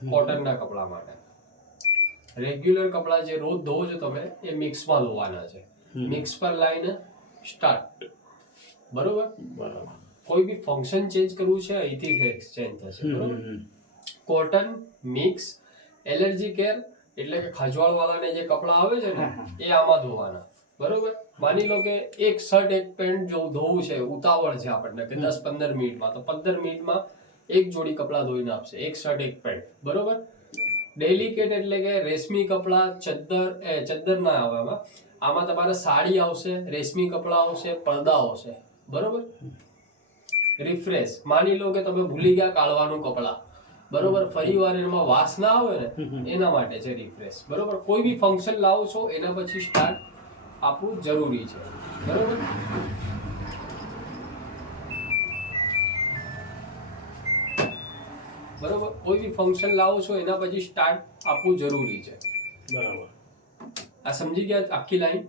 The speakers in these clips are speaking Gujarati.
કોટનના કપડા માટે. રેગ્યુલર કપડા જે રોજ ધોવો છો તમે એ મિક્સમાં ધોવાના છે. મિક્સ પર લાઈને સ્ટાર્ટ. બરોબર. કોઈ બી ફંક્શન ચેન્જ કરવું છે અહીંથી ચેન્જ થશે. બરોબર. કોટન મિક્સ એલર્જી કેર એટલે કે ખજવાળ વાળાને જે કપડા આવે છે ને એ આમાં ધોવાના. બરોબર. માની લો કે એક શર્ટ એક પેન્ટ જો ધોવું છે, ઉતાવળ છે આપણને કે 10-15 મિનિટમાં, તો 15 મિનિટમાં એક જોડી કપડા ધોઈને આપશે, એક શર્ટ એક પેન્ટ. બરોબર. ડેલિકેટ એટલે કે રેશમી કપડા, ચદ્દર ના આવે આમાં તમારે સાડી આવશે, રેશમી કપડા આવશે, પડદા આવશે. બરોબર. રિફ્રેશ માની લો કે તમે ભૂલી ગયા કાઢવાનું કપડા, બરોબર, ફરી વાર એમાં વાસ ના આવે ને એના માટે છે રિફ્રેશ. બરોબર. કોઈ બી ફંક્શન લાવો છો એના પછી સ્ટાર્ટ આપવું જરૂરી છે. બરોબર. બરોબર. કોઈ બી ફંક્શન લાવો છો એના પછી સ્ટાર્ટ આપવું જરૂરી છે. બરાબર. આ સમજી ગયા આખી લાઈન?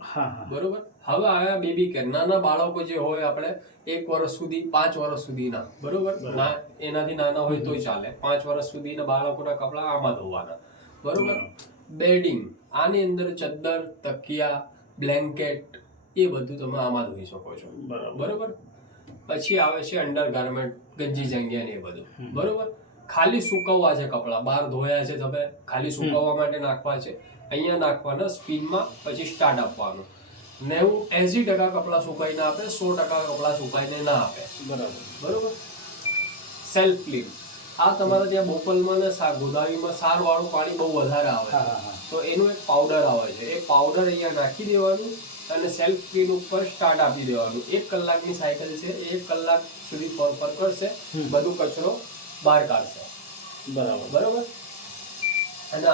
બરોબર. હવે આયા બેબી કેર. નાના બાળકો જે હોય આપણે 1 વર્ષ સુધી, 5 વર્ષ સુધીના, બરોબર, એનાથી નાના હોય તોય ચાલે, 5 વર્ષ સુધીના બાળકોના કપડા આમાં ધોવાના. બરોબર. બેડિંગ આની અંદર ચદ્દર, તકિયા, બ્લેન્કેટ એ બધું તમે આમાં ધોઈ શકો છો. બરોબર. પછી આવે છે અંડર ગાર્મેન્ટ, ગંજી જંગિયા ને એ બધું. બરોબર. ખાલી સુકવવા છે કપડા, બહાર ધોયા છે તમે, ખાલી સુકવવા માટે નાખવા છે, અહીંયા નાખવાના સ્પિનમાં, પછી સ્ટાર્ટ આપવાનું. 80% કપડા સુકાઈને આપે, 100% કપડા સુકાઈને ના આપે. બરોબર. સેલ્ફ ક્લીન આ તમારા ત્યાં બોપલમાં ને ગોદાવીમાં સારવાળું પાણી બહુ વધારે આવે તો એનું એક પાવડર આવે છે, એ પાવડર અહીંયા નાખી દેવાનું અને સેલ્ફ ક્લીન ઉપર સ્ટાર્ટ આપી દેવાનું. 1 કલાકની સાયકલ છે, 1 કલાક સુધી ફર કરશે, બધું કચરો બહાર કાઢશે. બરોબર. અને